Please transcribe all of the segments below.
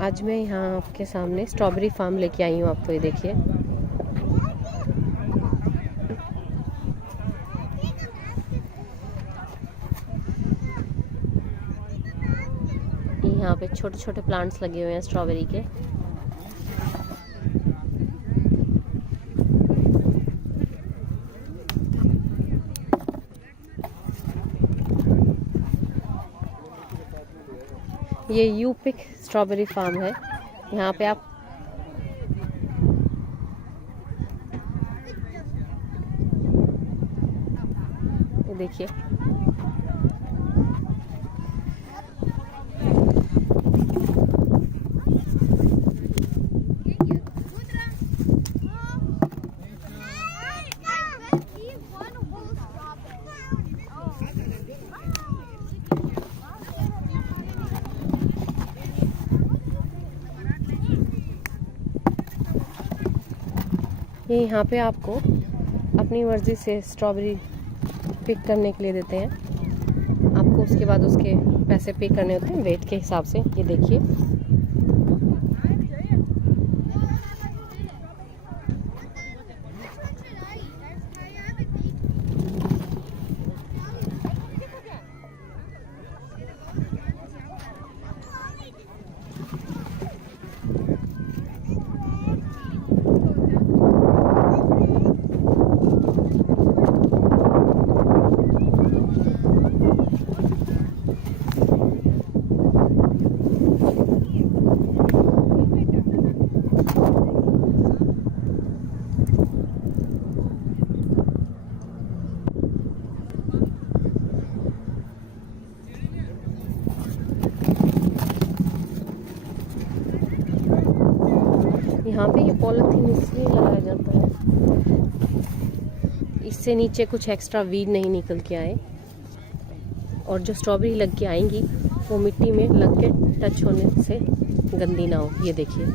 आज मैं यहाँ आपके सामने स्ट्रॉबेरी फार्म लेके आई हूँ आपको, ये देखिए। यहाँ पे छोटे छोटे प्लांट्स लगे हुए हैं स्ट्रॉबेरी के। ये यूपिक स्ट्रॉबेरी फार्म है। यहाँ पे आप देखिए, ये यहाँ पे आपको अपनी मर्ज़ी से स्ट्रॉबेरी पिक करने के लिए देते हैं। आपको उसके बाद उसके पैसे पे करने होते हैं वेट के हिसाब से। ये देखिए, यहाँ पे ये पॉलीथीन इसलिए लगाया जाता है, इससे नीचे कुछ एक्स्ट्रा वीड नहीं निकल के आए, और जो स्ट्रॉबेरी लग के आएंगी वो मिट्टी में लग के टच होने से गंदी ना हो। ये देखिए,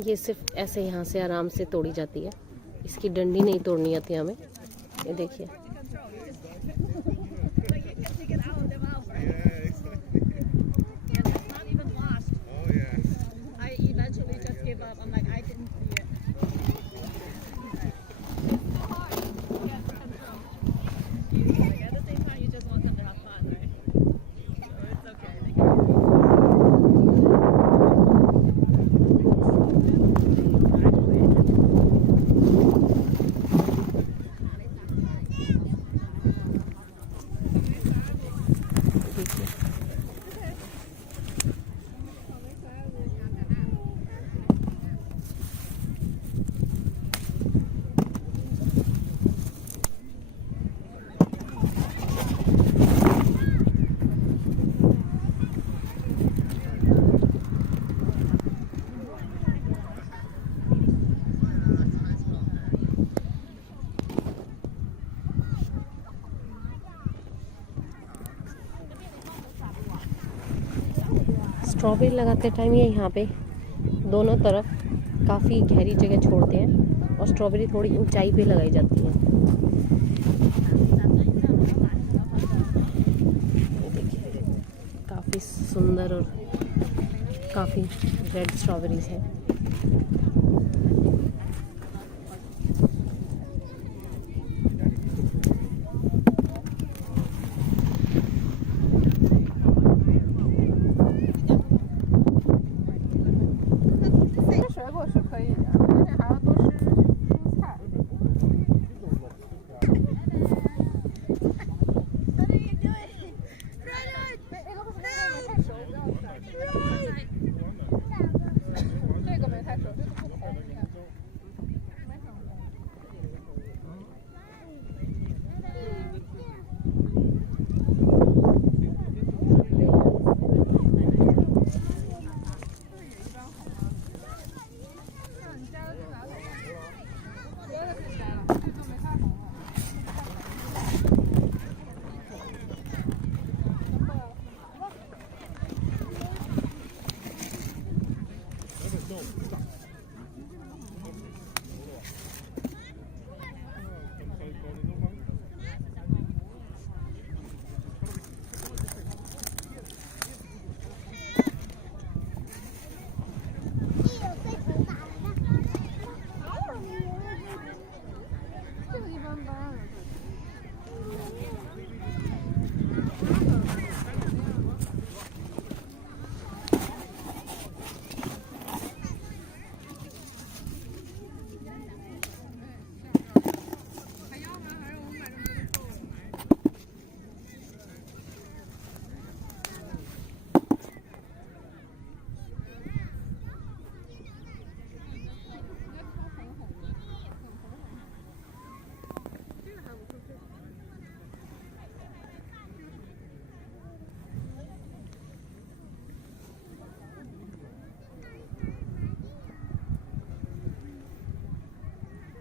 ये सिर्फ ऐसे यहाँ से आराम से तोड़ी जाती है, इसकी डंडी नहीं तोड़नी आती हमें। ये देखिए, स्ट्रॉबेरी लगाते टाइम ये यहाँ पे दोनों तरफ काफ़ी गहरी जगह छोड़ते हैं और स्ट्रॉबेरी थोड़ी ऊंचाई पे लगाई जाती है। सुंदर और काफ़ी रेड स्ट्रॉबेरीज हैं।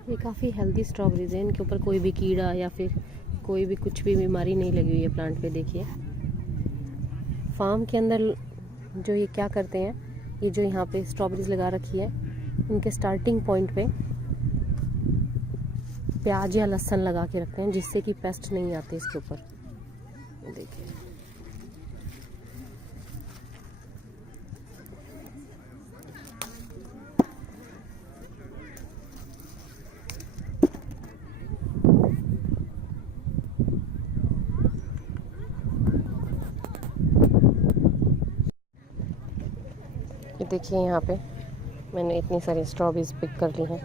ये काफ़ी हेल्दी स्ट्रॉबेरीज हैं, इनके ऊपर कोई भी कीड़ा या फिर कोई भी कुछ भी बीमारी नहीं लगी हुई है प्लांट पे। देखिए फार्म के अंदर जो ये क्या करते हैं, ये जो यहाँ पे स्ट्रॉबेरीज लगा रखी है इनके स्टार्टिंग पॉइंट पे प्याज या लहसुन लगा के रखते हैं जिससे कि पेस्ट नहीं आते इसके ऊपर। देखिए देखिए यहाँ पे मैंने इतनी सारी स्ट्रॉबेरीज पिक कर ली हैं।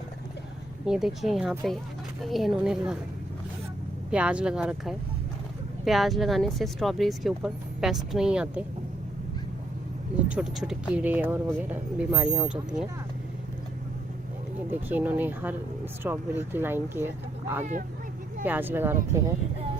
ये देखिए यहाँ पे इन्होंने प्याज लगा रखा है। प्याज लगाने से स्ट्रॉबेरीज के ऊपर पेस्ट नहीं आते, जो छोटे छोटे कीड़े और वगैरह बीमारियाँ हो जाती हैं। ये देखिए इन्होंने हर स्ट्रॉबेरी की लाइन के आगे प्याज लगा रखे हैं।